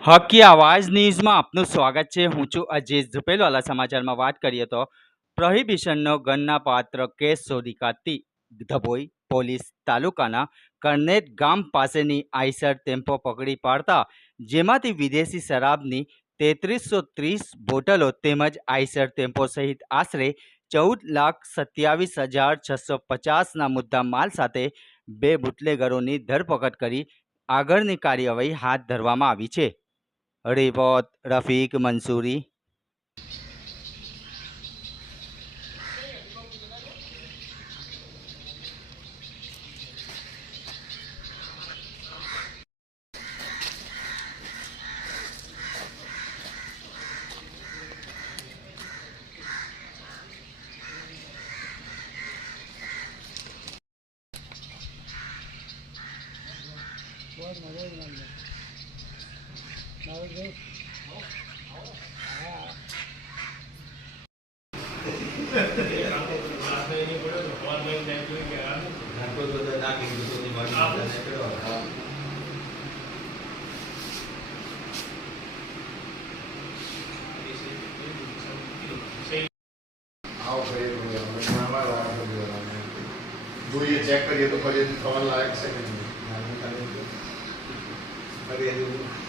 હકી આવાજ ન્યૂઝમાં આપનું સ્વાગત છે. હું છું અજીત ઝુપેલવાલા સમાચારમાં વાત કરીએ તો પ્રોહિબિશનનો ગનના પાત્ર કેસ શોધી કાઢતી ધભોઈ પોલીસ તાલુકાના કરનેટ ગામ પાસેની આઈસર ટેમ્પો પકડી પાડતા જેમાંથી વિદેશી શરાબની તેત્રીસો ત્રીસ બોટલો તેમજ આઈસર ટેમ્પો સહિત આશરે ચૌદ લાખ સત્યાવીસ હજાર છસો પચાસના મુદ્દા માલ સાથે બે બુટલેગરોની ધરપકડ કરી આગળની કાર્યવાહી હાથ ધરવામાં આવી છે. रिपोर्ट रफ़ीक मंसूरी। बहुत मज़ा ही જોઈએ ચેક કરીએ તો ફરી હજી થવા લાયક છે કે નહીં ફરી હજી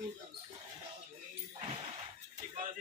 एक बार